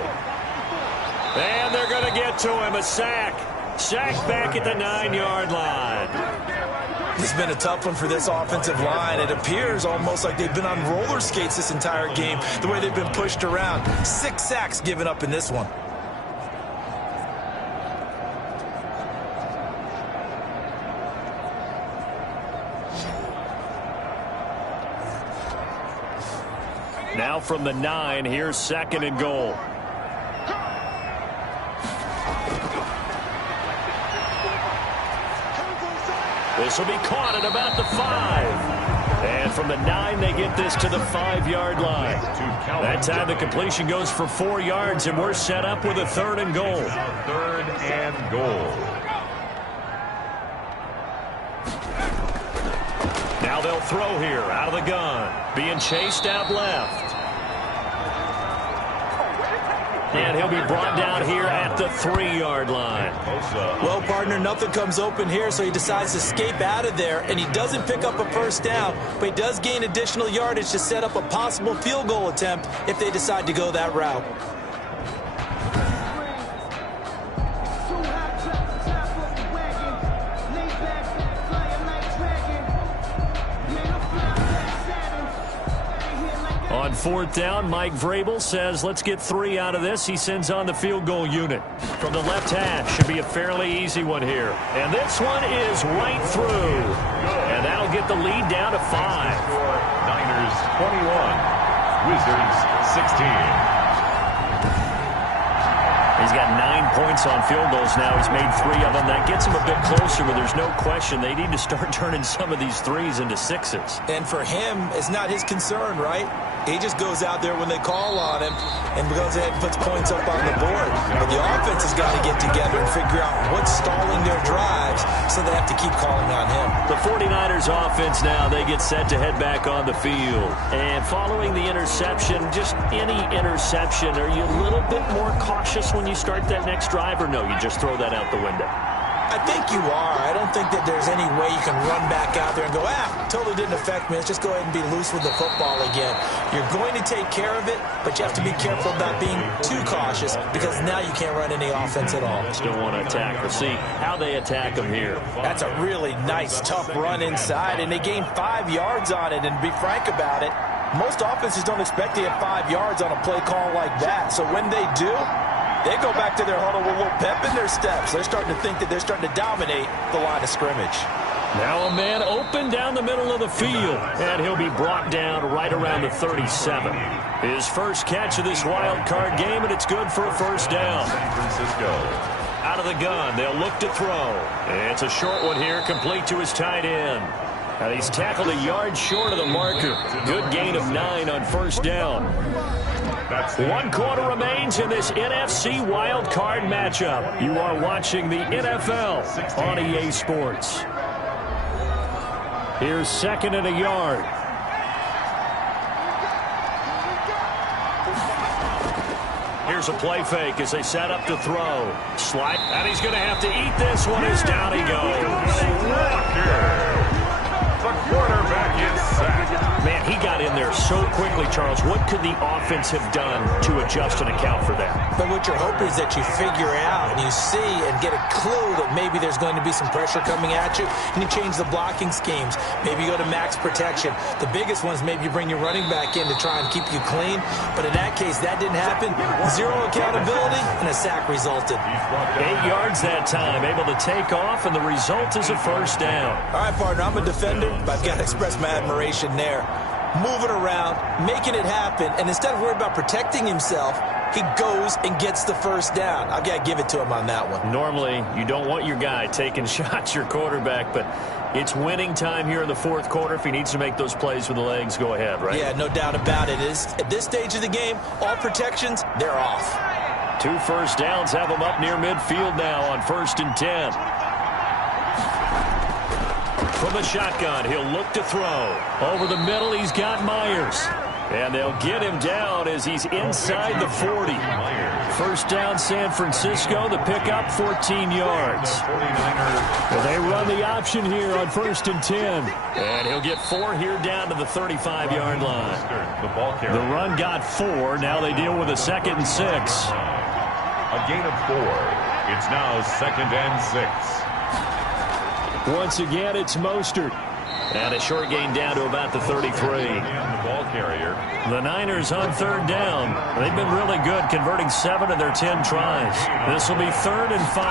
And they're going to get to him. A sack. Sack back at the 9-yard line. It's been a tough one for this offensive line. It appears almost like they've been on roller skates this entire game, the way they've been pushed around. 6 sacks given up in this one. Now from the 9, here's 2nd and goal. This will be caught at about the 5. And from the 9, they get this to the 5-yard line. That time the completion goes for 4 yards, and we're set up with a 3rd and goal. 3rd and goal. Now they'll throw here out of the gun. Being chased out left. And he'll be brought down here at the 3-yard line. Well, partner, nothing comes open here, so he decides to escape out of there, and he doesn't pick up a first down, but he does gain additional yardage to set up a possible field goal attempt if they decide to go that route. On 4th down, Mike Vrabel says, let's get 3 out of this. He sends on the field goal unit. from the left hash. Should be a fairly easy one here. And this one is right through. And that'll get the lead down to 5. Niners 21, Wizards 16. He's got 9 points on field goals now. He's made 3 of them. That gets him a bit closer, but there's no question they need to start turning some of these threes into 6s. And for him, it's not his concern, right? He just goes out there when they call on him and goes ahead and puts points up on the board. But the offense has got to get together and figure out what's stalling their drives, so they have to keep calling on him. The 49ers offense now, they get set to head back on the field. And following the interception, just any interception, are you a little bit more cautious when you start that next drive, or no, you just throw that out the window? I think you are. I don't think that there's any way you can run back out there and go, totally didn't affect me. Let's just go ahead and be loose with the football again. You're going to take care of it, but you have to be careful about being too cautious, because now you can't run any offense at all. Just don't want to attack. We'll see how they attack them here. That's a really nice, tough run inside, and they gained 5 yards on it. And to be frank about it, most offenses don't expect to get 5 yards on a play call like that. So when they do, they go back to their huddle with a little pep in their steps. They're starting to think that they're starting to dominate the line of scrimmage. Now a man open down the middle of the field, and he'll be brought down right around the 37. His first catch of this wild card game, and it's good for a first down. San Francisco. Out of the gun, they'll look to throw. It's a short one here, complete to his tight end. And he's tackled a yard short of the marker. Good gain of 9 on first down. 1 quarter remains in this NFC wild card matchup. You are watching the NFL on EA Sports. Here's 2nd and a yard. Here's a play fake as they set up to throw. Slide, and he's going to have to eat this one as down he goes. Walker. The quarterback is sacked. Man, he got in there so quickly, Charles. What could the offense have done to adjust and account for that? But what you're hoping is that you figure out and you see and get a clue that maybe there's going to be some pressure coming at you, and you change the blocking schemes. Maybe you go to max protection. The biggest one is maybe you bring your running back in to try and keep you clean. But in that case, that didn't happen. 0 accountability, and a sack resulted. 8 yards that time, able to take off, and the result is a first down. All right, partner, I'm a defender, but I've got to express my admiration there. Moving around, making it happen, and instead of worrying about protecting himself, he goes and gets the first down. I've got to give it to him on that one. Normally, you don't want your guy taking shots, your quarterback, but it's winning time here in the 4th quarter. If he needs to make those plays with the legs, go ahead, right? Yeah, no doubt about it. At this stage of the game, all protections, they're off. 2 first downs have him up near midfield now on 1st and 10. From the shotgun, he'll look to throw. Over the middle, he's got Myers. And they'll get him down as he's inside the 40. First down, San Francisco. The pickup, 14 yards. Well, they run the option here on 1st and 10. And he'll get 4 here down to the 35-yard line. The run got 4. Now they deal with a 2nd and 6. A gain of 4. It's now 2nd and 6. Once again, it's Mostert. And a short gain down to about the 33. The ball carrier. The Niners on 3rd down. They've been really good, converting 7 of their 10 tries. This will be 3rd and 5.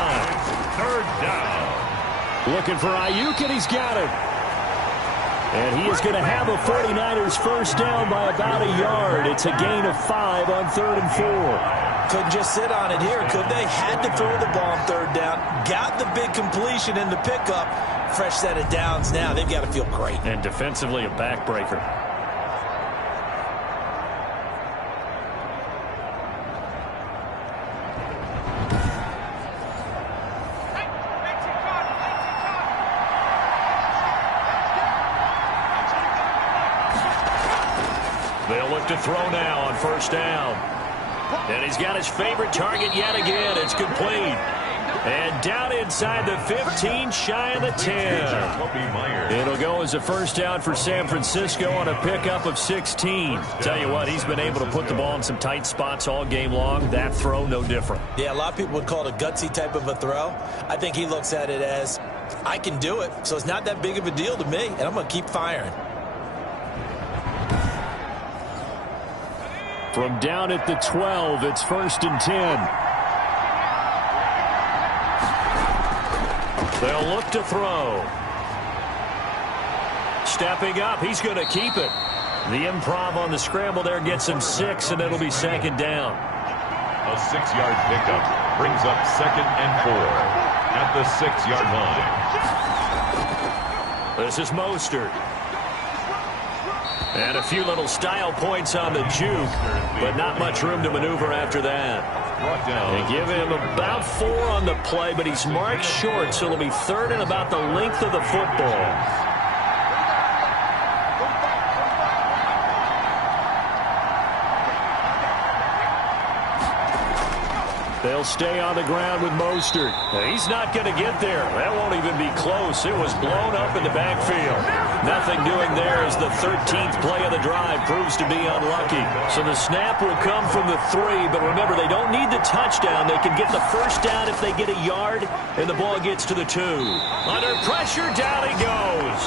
3rd down. Looking for Ayuk, and he's got it. And he is going to have a 49ers first down by about a yard. It's a gain of 5 on 3rd and 4. Couldn't just sit on it here, could they? Had to throw the ball on 3rd down. Got the big completion in the pickup. Fresh set of downs now. They've got to feel great. And defensively, a backbreaker. They'll look to throw now on 1st down. And he's got his favorite target yet again. It's complete. And down inside the 15, shy of the 10. It'll go as a first down for San Francisco on a pickup of 16. Tell you what, he's been able to put the ball in some tight spots all game long. That throw, no different. Yeah, a lot of people would call it a gutsy type of a throw. I think he looks at it as, I can do it, so it's not that big of a deal to me, and I'm going to keep firing. From down at the 12, it's 1st and 10. They'll look to throw. Stepping up, he's going to keep it. The improv on the scramble there gets him 6, and it'll be second down. A 6-yard pickup brings up 2nd and 4 at the 6-yard line. This is Mostert. And a few little style points on the juke, but not much room to maneuver after that. They give him about 4 on the play, but he's marked short, so it'll be 3rd and about the length of the football. They'll stay on the ground with Mostert. He's not going to get there. That won't even be close. It was blown up in the backfield. Nothing doing there as the 13th play of the drive proves to be unlucky. So the snap will come from the 3, but remember, they don't need the touchdown. They can get the first down if they get a yard, and the ball gets to the 2. Under pressure, down he goes.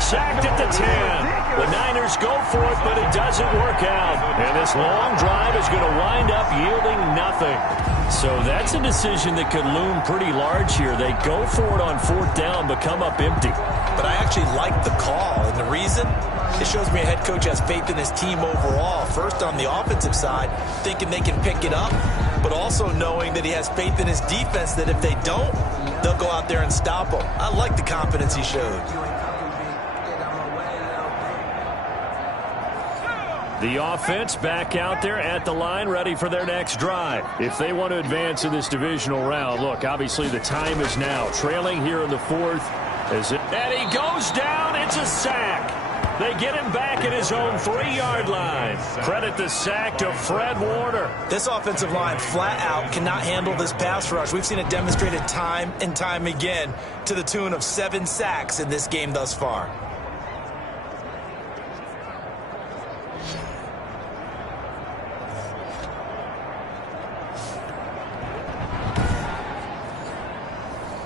Sacked at the 10. The Niners go for it, but it doesn't work out. And this long drive is going to wind up yielding nothing. So that's a decision that could loom pretty large here. They go for it on 4th down, but come up empty. But I actually like the call, and the reason? It shows me a head coach has faith in his team overall. First, on the offensive side, thinking they can pick it up, but also knowing that he has faith in his defense that if they don't, they'll go out there and stop them. I like the confidence he showed. The offense back out there at the line, ready for their next drive. If they want to advance in this divisional round, look, obviously the time is now. Trailing here in the 4th. And he goes down. It's a sack. They get him back at his own 3-yard line. Credit the sack to Fred Warner. This offensive line flat out cannot handle this pass rush. We've seen it demonstrated time and time again to the tune of 7 sacks in this game thus far.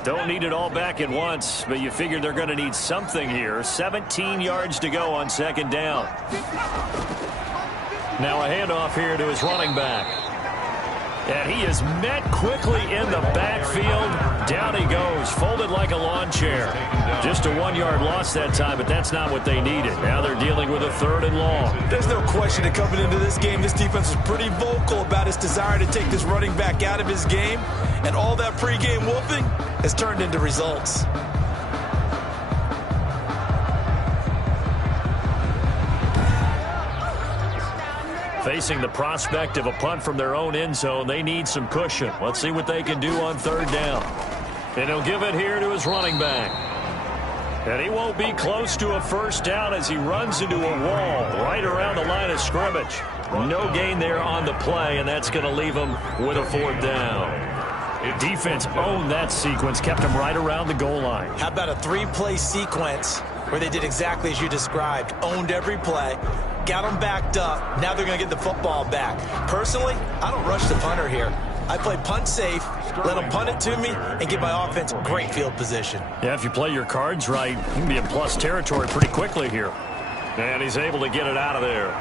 Don't need it all back at once, but you figure they're going to need something here. 17 yards to go on 2nd down. Now a handoff here to his running back. And he is met quickly in the backfield. Down he goes, folded like a lawn chair. Just a 1-yard loss that time, but that's not what they needed. Now they're dealing with a 3rd and long. There's no question that coming into this game, this defense was pretty vocal about his desire to take this running back out of his game. And all that pregame wolfing has turned into results. Facing the prospect of a punt from their own end zone, they need some cushion. Let's see what they can do on 3rd down. And he'll give it here to his running back. And he won't be close to a first down as he runs into a wall right around the line of scrimmage. No gain there on the play, and that's going to leave him with a 4th down. Defense owned that sequence, kept him right around the goal line. How about a 3-play sequence where they did exactly as you described, owned every play, got them backed up, now they're going to get the football back. Personally, I don't rush the punter here. I play punt safe, let them punt it to me, and give my offense great field position. Yeah, if you play your cards right, you can be in plus territory pretty quickly here. And he's able to get it out of there.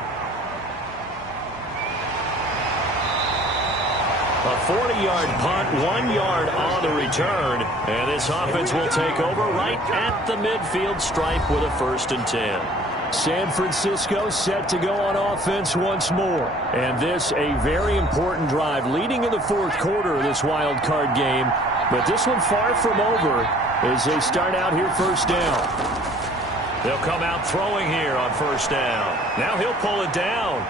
A 40-yard punt, 1 yard on the return. And this offense will take over right at the midfield stripe with a 1st and 10. San Francisco set to go on offense once more. And this a very important drive leading in the 4th quarter of this wild card game. But this one far from over as they start out here 1st down. They'll come out throwing here on 1st down. Now he'll pull it down.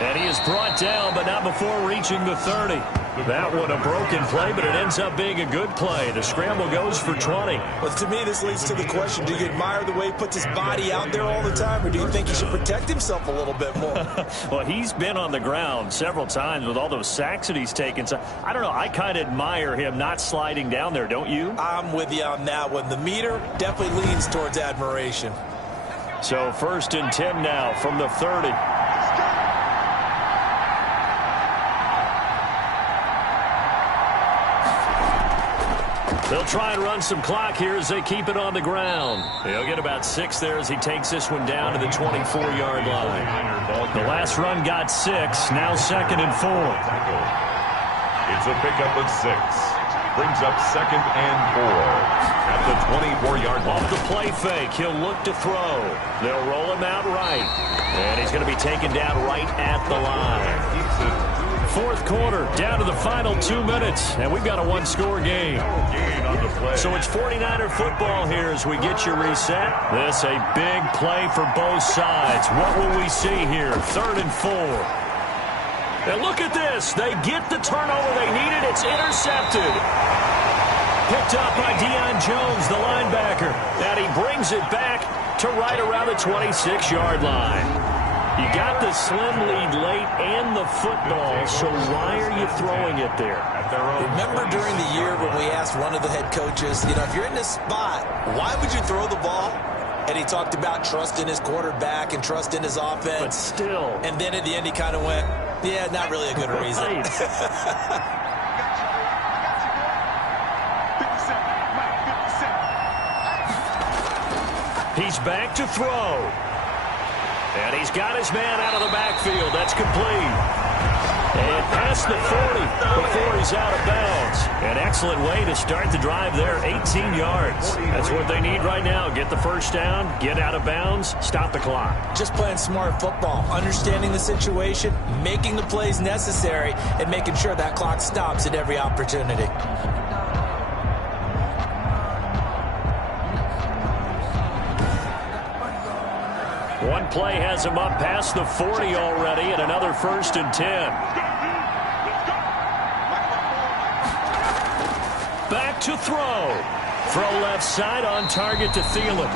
And he is brought down, but not before reaching the 30. That one a broken play, but it ends up being a good play. The scramble goes for 20. But to me, this leads to the question, do you admire the way he puts his body out there all the time, or do you think he should protect himself a little bit more? Well, he's been on the ground several times with all those sacks that he's taken. So, I don't know, I kind of admire him not sliding down there, don't you? I'm with you on that one. The meter definitely leans towards admiration. So 1st and 10 now from the 30. They'll try and run some clock here as they keep it on the ground. He'll get about 6 there as he takes this one down to the 24-yard line. The last run got 6, now 2nd and 4. It's a pickup of 6. Brings up 2nd and 4 at the 24-yard line. Off the play fake, he'll look to throw. They'll roll him out right. And he's going to be taken down right at the line. Fourth quarter, down to the final 2 minutes, and we've got a one-score game. So it's 49er football here as we get you reset. This a big play for both sides. What will we see here? 3rd and 4. And look at this. They get the turnover they needed. It's intercepted. Picked up by Deion Jones, the linebacker. And he brings it back to right around the 26-yard line. You got the slim lead late and the football, so why are you throwing it there? Remember during the year when we asked one of the head coaches, if you're in this spot, why would you throw the ball? And he talked about trust in his quarterback and trust in his offense. But still. And then at the end he kind of went, yeah, not really a good reason. He's back to throw. And he's got his man out of the backfield. That's complete. And past the 40 before he's out of bounds. An excellent way to start the drive there, 18 yards. That's what they need right now. Get the first down, get out of bounds, stop the clock. Just playing smart football, understanding the situation, making the plays necessary, and making sure that clock stops at every opportunity. One play has him up past the 40 already, and another 1st and 10. Back to throw. Throw left side on target to Thielen.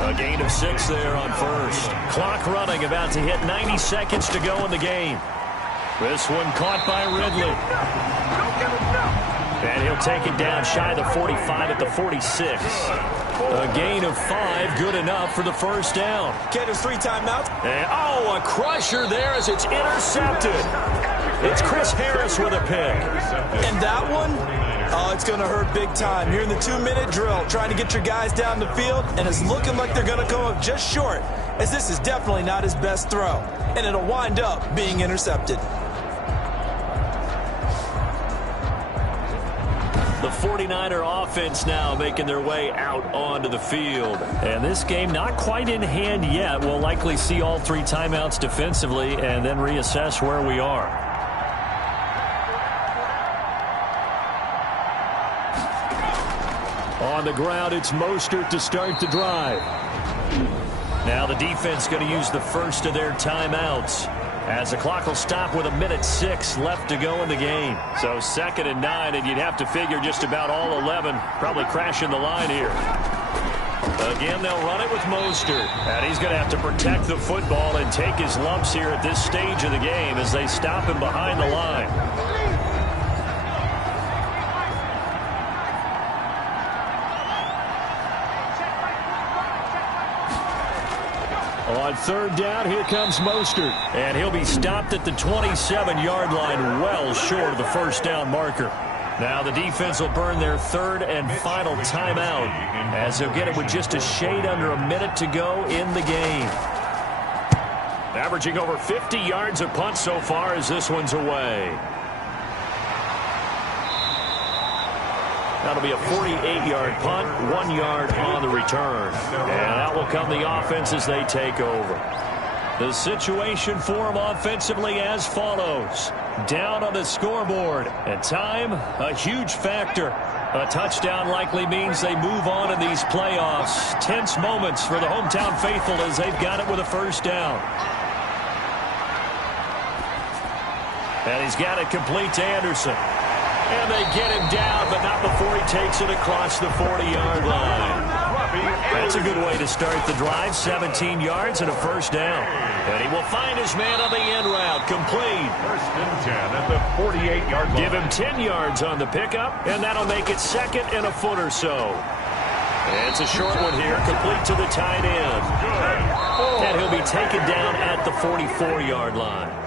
A gain of 6 there on 1st. Clock running, about to hit 90 seconds to go in the game. This one caught by Ridley. And he'll take it down shy of the 45 at the 46. A gain of 5, good enough for the first down. Okay, there's 3 timeouts. And, a crusher there as it's intercepted. It's Chris Harris with a pick. And that one, it's going to hurt big time. You're in the 2-minute drill, trying to get your guys down the field, and it's looking like they're going to come up just short, as this is definitely not his best throw. And it'll wind up being intercepted. The 49er offense now making their way out onto the field. And this game not quite in hand yet. We'll likely see all 3 timeouts defensively and then reassess where we are. On the ground, it's Mostert to start the drive. Now the defense going to use the first of their timeouts, as the clock will stop with 1:06 left to go in the game. So 2nd and 9, and you'd have to figure just about all 11 probably crashing the line here. Again, they'll run it with Mostert. And he's going to have to protect the football and take his lumps here at this stage of the game as they stop him behind the line. On 3rd down, here comes Mostert. And he'll be stopped at the 27-yard line, well short of the first down marker. Now the defense will burn their 3rd and final timeout, as they'll get it with just a shade under a minute to go in the game. Averaging over 50 yards a punt so far as this one's away. That'll be a 48-yard punt, 1 yard on the return. And out will come the offense as they take over. The situation for them offensively as follows. Down on the scoreboard. And time, a huge factor. A touchdown likely means they move on in these playoffs. Tense moments for the hometown faithful as they've got it with a first down. And he's got it complete to Anderson. And they get him down, but not before he takes it across the 40-yard line. That's a good way to start the drive. 17 yards and a first down. And he will find his man on the end route. Complete. 1st and 10 at the 48-yard line. Give him 10 yards on the pickup, and that'll make it 2nd and a foot or so. And it's a short one here, complete to the tight end. And he'll be taken down at the 44-yard line.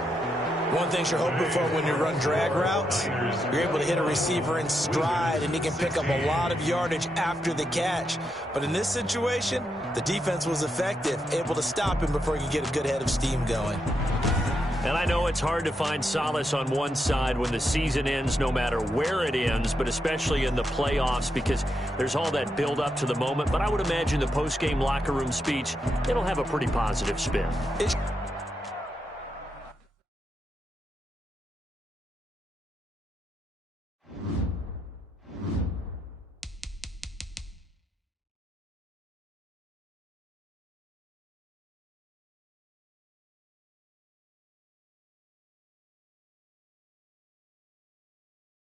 One thing you're hoping for when you run drag routes, you're able to hit a receiver in stride, and he can pick up a lot of yardage after the catch. But in this situation, the defense was effective, able to stop him before he could get a good head of steam going. And I know it's hard to find solace on one side when the season ends, no matter where it ends, but especially in the playoffs because there's all that build up to the moment. But I would imagine the post-game locker room speech, it'll have a pretty positive spin.